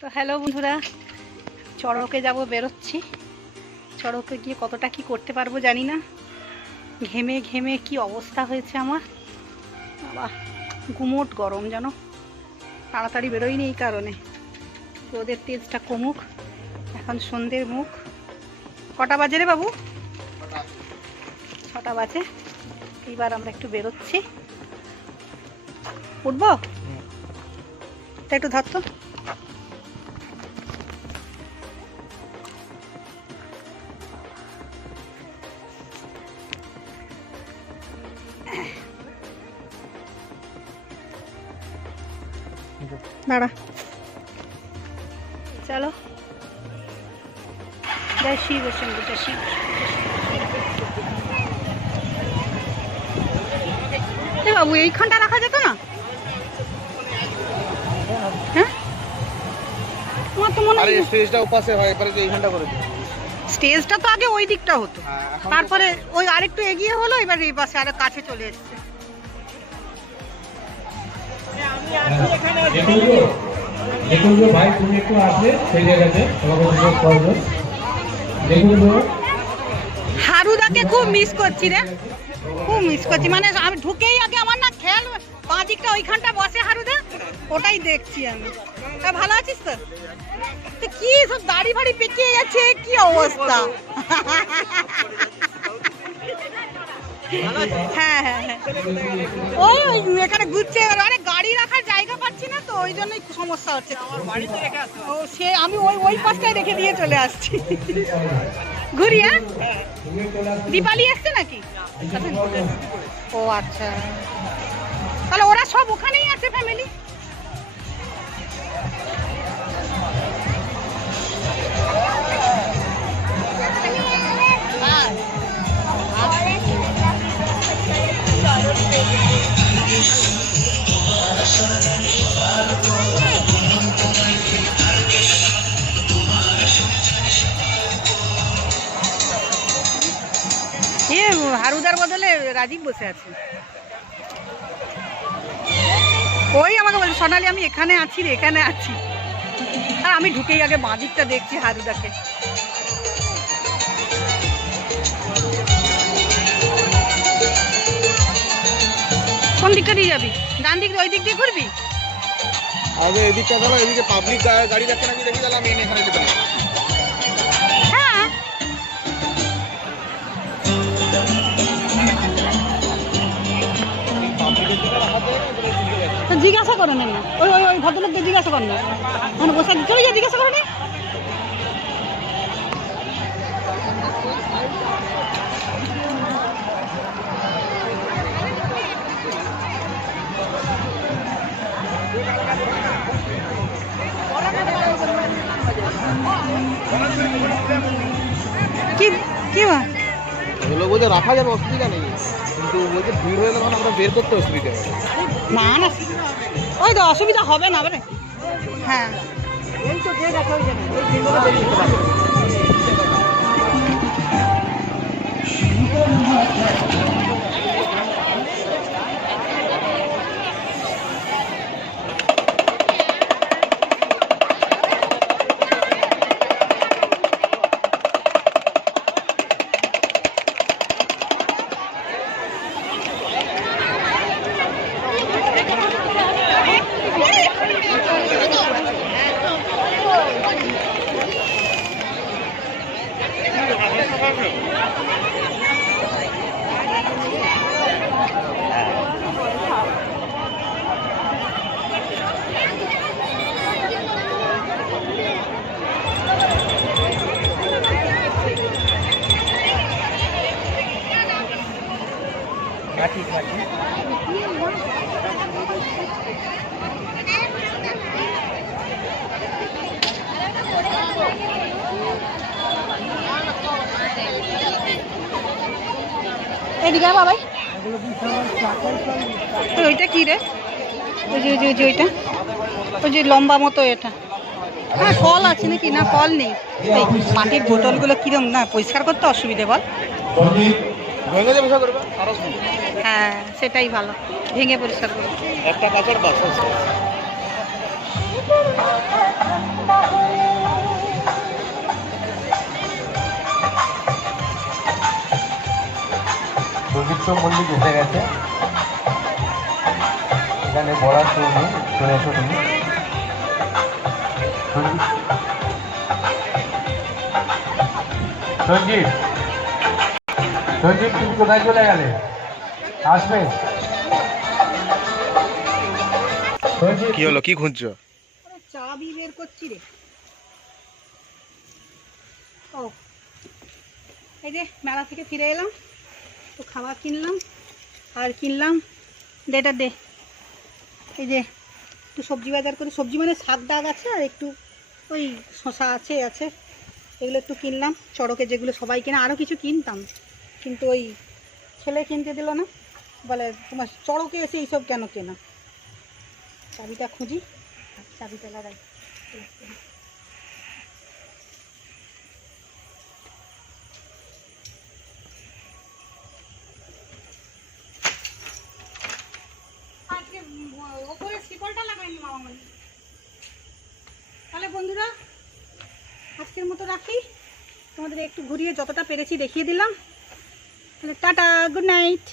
তো হ্যালো বন্ধুরা, চড়কে যাব, বেরোচ্ছি। চড়কে গিয়ে কতটা কি করতে পারবো জানি না। ঘেমে ঘেমে কি অবস্থা হয়েছে আমার, বাবা গুমোট গরম জানো। তাড়াতাড়ি বেরোয়নি এই কারণে, রোদের তেজটা কমুক। এখন সন্ধ্যের মুখ। কটা বাজে রে বাবু? 6টা বাজে। এইবার আমরা একটু বেরোচ্ছি। উঠবো? তা একটু ধর তো। দাঁড়া, চলো। জয় শিব শম্ভু, জয় শিব। বাবু এইখানটা রাখা যেত না? হ্যাঁ, তোমার তো মনে হয় স্টেজটা ওপাশে হয়, এবারে যে এইখানটা করে দিই। স্টেজটা তো আগে ওই দিকটা হতো, তারপরে ওই আরেকটু এগিয়ে হলো, এবার এই পাশে আরো কাছে চলে এসছে। ভাই তুমি একটু আসলে সেই জায়গাতে হারুদাকে খুব মিস করছি রে, খুব মিস করছি। মানে আমি ঢুকেই আগে আমার না খেয়াল, বাঁ দিকটা ওইখানটা বসে হারুদা, ওটাই দেখছি আমি। তা ভালো আছিস তো? তো কি সব দাড়ি ফাড়ি পেকিয়ে গেছে, কি অবস্থা। হ্যাঁ হ্যাঁ হ্যাঁ, ওই এখানে ঘুরছে। আরে গাড়ি রাখার জায়গা পাচ্ছি না তো, ওই জন্যই সমস্যা হচ্ছে। ও সে আমি ওই পাশটায় রেখে দিয়ে চলে আসছি। ঘুরি। হ্যাঁ, দীপালি এসছে নাকি? ও আচ্ছা, তাহলে ওরা সব ওখানেই আছে ফ্যামিলি। হারুদার বদলে রাজীব বসে আছে। ওই আমাকে বলছে সোনালি আমি এখানে আছি রে, এখানে আছি। আর আমি ঢুকেই আগে বাঁ দিকটা দেখছি হারুদাকে। কোন দিকটা দিয়ে যাবি? ডান দিক, ওই দিক দিয়ে ঘুরবি? আগে এদিকটা গেল, এদিকে পাবলিক গাড়ি রাখতে নাকি দেখি, তাহলে আমি এখানে যেতে পারি। হ্যাঁ, জিজ্ঞাসা করে নেন না, ওই ওই ওই ভদ্রলোককে জিজ্ঞাসা করেন না, ওখানে বসে চলে যা, জিজ্ঞাসা করে নে। কি কি এগুলো বলতে রাখা যাবে, অসুবিধা নেই, কিন্তু বলতে ভিড় হয়ে তখন আমরা বের করতে অসুবিধা হবে। না না, ওই তো অসুবিধা হবে না বলে। হ্যাঁ, এই তো যে দেখা হয়েছে না, ওই দিনগুলো বেরিয়ে যেতে পারবে। ঠিক আছে। এদিকে বাবাই, ওইটা কি রে? ওই যে ওই যে ওইটা, ওই যে লম্বা মতো এটা। হ্যাঁ, কল আছে নাকি? না, কল নেই। এই মাটির বোতলগুলো কিরম না পরিষ্কার করতে অসুবিধে বল। হ্যাঁ, সেটাই ভালো, ভেঙে পরিষ্কার করবে। একটা কাঁচের বাক্স আছে। দুর্বৃত্ত মল্লিক এসে গেছে, এখানে বলার কেউ নেই, চলে এসো তুমি। সঞ্জীব, সঞ্জীব তুমি কোথায় চলে গেলে? আসবে সঞ্জীব। কি হলো, কি খুঁজছো? চাবি বের করছি রে। ও এই যে মেলা থেকে ফিরে এলাম, তো খাবার কিনলাম আর কিনলাম ডেটা দে। এই যে একটু সবজি বাজার করে, সবজি মানে শাক ডাক আছে আর একটু ওই শশা আছে এগুলো একটু কিনলাম। চড়কে যেগুলো সবাই কেনা, আরও কিছু কিনতাম কিন্তু ওই ছেলে কিনতে দিল না, বলে তোমার চড়কে এসে এইসব কেন কেনা। চাবিটা খুঁজি, চাবিটা লাগাই। আজকে ওপরে শিকলটা লাগাইনি মামা মানে। তাহলে বন্ধুরা আজকের মতো রাখি, তোমাদের একটু ঘুরিয়ে যতটা পেরেছি দেখিয়ে দিলাম। তাহলে টাটা, গুড নাইট।